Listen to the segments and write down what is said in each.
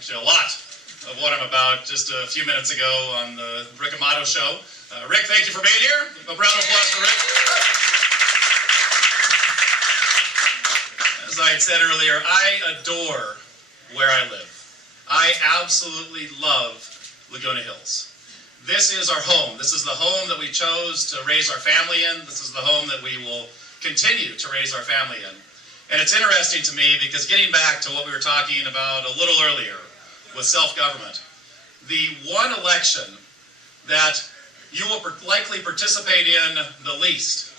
actually a lot of what I'm about just a few minutes ago on the Rick Amato show. Rick, thank you for being here. A round of applause for Rick. As I had said earlier, I adore where I live. I absolutely love Laguna Hills. This is our home. This is the home that we chose to raise our family in. This is the home that we will continue to raise our family in. And it's interesting to me because getting back to what we were talking about a little earlier with self-government, the one election that you will likely participate in the least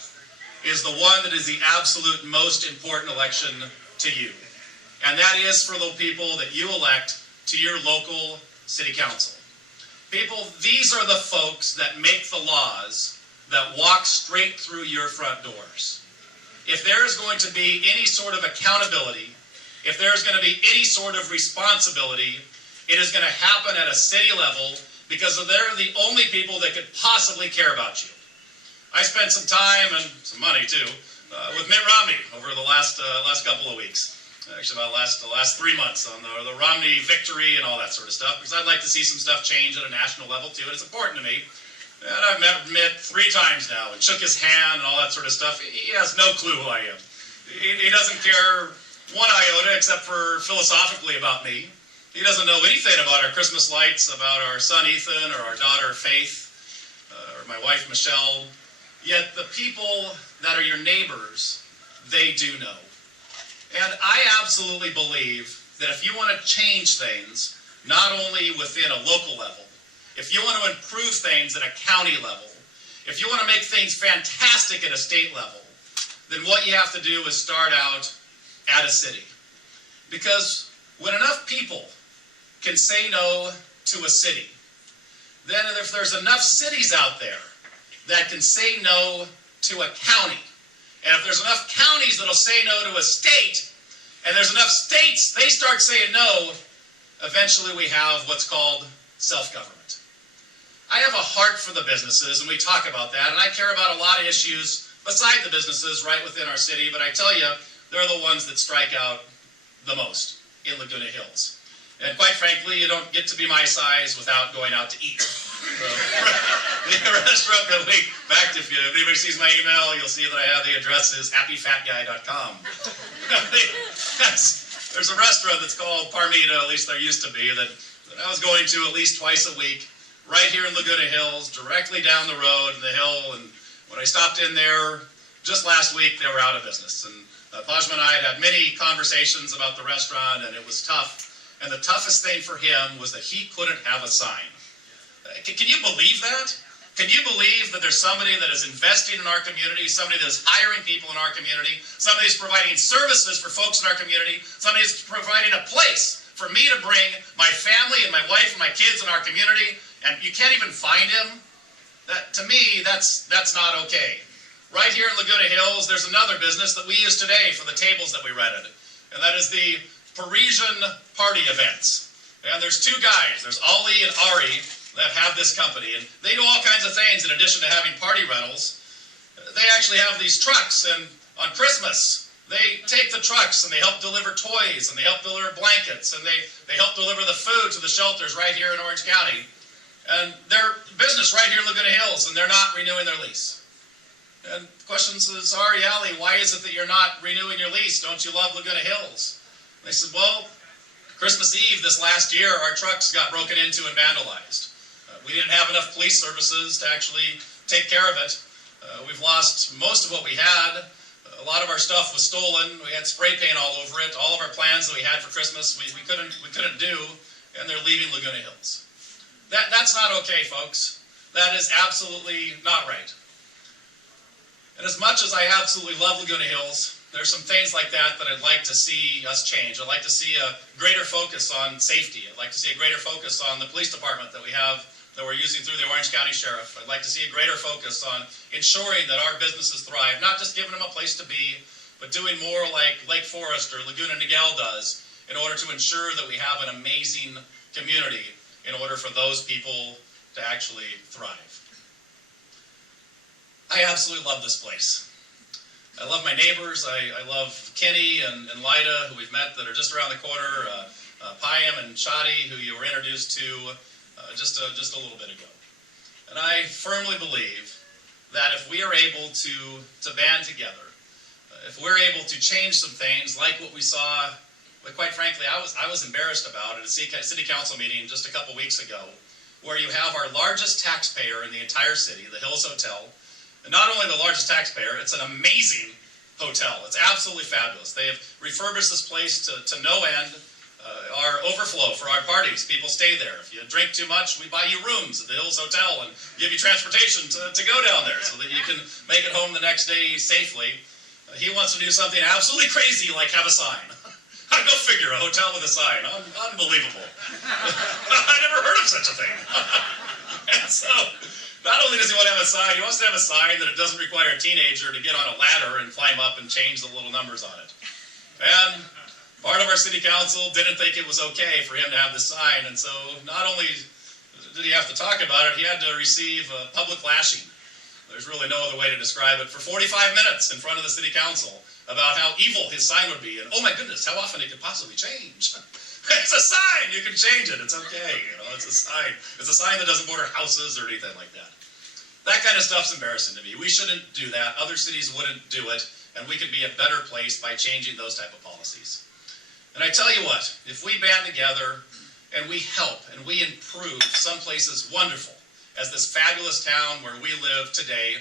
is the one that is the absolute most important election to you. And that is for the people that you elect to your local city council. People, these are the folks that make the laws that walk straight through your front doors. If there is going to be any sort of accountability, if there is going to be any sort of responsibility, it is going to happen at a city level because they're the only people that could possibly care about you. I spent some time and some money too with Mitt Romney over the last couple of weeks. Actually, about the last 3 months on the Romney victory and all that sort of stuff, because I'd like to see some stuff change at a national level too, and it's important to me. And I've met Mitt 3 times now and shook his hand and all that sort of stuff. He has no clue who I am. He doesn't care one iota except for philosophically about me. He doesn't know anything about our Christmas lights, about our son Ethan, or our daughter Faith, or my wife Michelle. Yet the people that are your neighbors, they do know. And I absolutely believe that if you want to change things, not only within a local level, if you want to improve things at a county level, if you want to make things fantastic at a state level, then what you have to do is start out at a city. Because when enough people can say no to a city, then if there's enough cities out there that can say no to a county, and if there's enough counties that'll say no to a state, and there's enough states, they start saying no, eventually we have what's called self-government. I have a heart for the businesses, and we talk about that, and I care about a lot of issues beside the businesses right within our city, but I tell you, they're the ones that strike out the most in Laguna Hills. And quite frankly, you don't get to be my size without going out to eat. So, the restaurant that we, in fact, if anybody sees my email, you'll see that I have the address is happyfatguy.com. There's a restaurant that's called Parmita, at least there used to be, that I was going to at least twice a week, right here in Laguna Hills, directly down the road in the hill. And when I stopped in there just last week, they were out of business. And Pajman and I had many conversations about the restaurant, and it was tough. And the toughest thing for him was that he couldn't have a sign. Can you believe that? Can you believe that there's somebody that is investing in our community, somebody that is hiring people in our community, somebody that's providing services for folks in our community, somebody that's providing a place for me to bring my family and my wife and my kids in our community, and you can't even find him? That, to me, that's not okay. Right here in Laguna Hills, there's another business that we use today for the tables that we rented, and that is the Parisian party events. And there's 2 guys, there's Ollie and Ari, that have this company, and they do all kinds of things in addition to having party rentals. They actually have these trucks, and on Christmas, they take the trucks and they help deliver toys, and they help deliver blankets, and they help deliver the food to the shelters right here in Orange County. And their business right here in Laguna Hills, and they're not renewing their lease. And the question is, Ari, Allie, why is it that you're not renewing your lease? Don't you love Laguna Hills? And they said, well, Christmas Eve this last year, our trucks got broken into and vandalized. We didn't have enough police services to actually take care of it. We've lost most of what we had. A lot of our stuff was stolen. We had spray paint all over it. All of our plans that we had for Christmas, we couldn't do, and they're leaving Laguna Hills. That's not okay, folks. That is absolutely not right. And as much as I absolutely love Laguna Hills, there's some things like that I'd like to see us change. I'd like to see a greater focus on safety. I'd like to see a greater focus on the police department that we have, that we're using through the Orange County Sheriff. I'd like to see a greater focus on ensuring that our businesses thrive, not just giving them a place to be, but doing more like Lake Forest or Laguna Niguel does in order to ensure that we have an amazing community in order for those people to actually thrive. I absolutely love this place. I love my neighbors. I love Kenny and Lida, who we've met that are just around the corner. Payam and Shadi, who you were introduced to just a little bit ago. And I firmly believe that if we are able to band together, if we're able to change some things like what we saw, but quite frankly, I was embarrassed about at a city council meeting just a couple weeks ago, where you have our largest taxpayer in the entire city, the Hills Hotel. And not only the largest taxpayer, it's an amazing hotel. It's absolutely fabulous. They have refurbished this place to no end. Our overflow for our parties, people stay there. If you drink too much, we buy you rooms at the Hills Hotel and give you transportation to go down there so that you can make it home the next day safely. He wants to do something absolutely crazy like have a sign. Go figure, a hotel with a sign. Unbelievable. I never heard of such a thing. And so, not only does he want to have a sign, he wants to have a sign that it doesn't require a teenager to get on a ladder and climb up and change the little numbers on it. And part of our city council didn't think it was okay for him to have the sign, and so not only did he have to talk about it, he had to receive a public lashing. There's really no other way to describe it, for 45 minutes in front of the city council about how evil his sign would be, and oh my goodness, how often it could possibly change. It's a sign, you can change it, it's okay, it's a sign. It's a sign that doesn't border houses or anything like that. That kind of stuff's embarrassing to me. We shouldn't do that, other cities wouldn't do it, and we could be a better place by changing those type of policies. And I tell you what, if we band together and we help and we improve some places wonderful, as this fabulous town where we live today,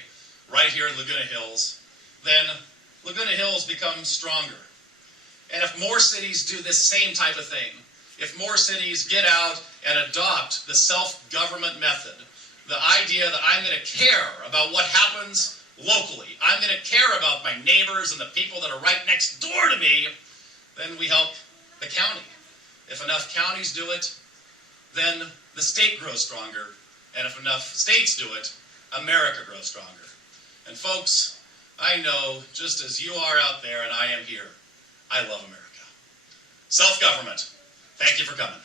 right here in Laguna Hills, then Laguna Hills becomes stronger. And if more cities do this same type of thing, if more cities get out and adopt the self-government method, the idea that I'm going to care about what happens locally, I'm going to care about my neighbors and the people that are right next door to me, then we help the county. If enough counties do it, then the state grows stronger. And if enough states do it, America grows stronger. And folks, I know, just as you are out there and I am here, I love America. Self-government. Thank you for coming.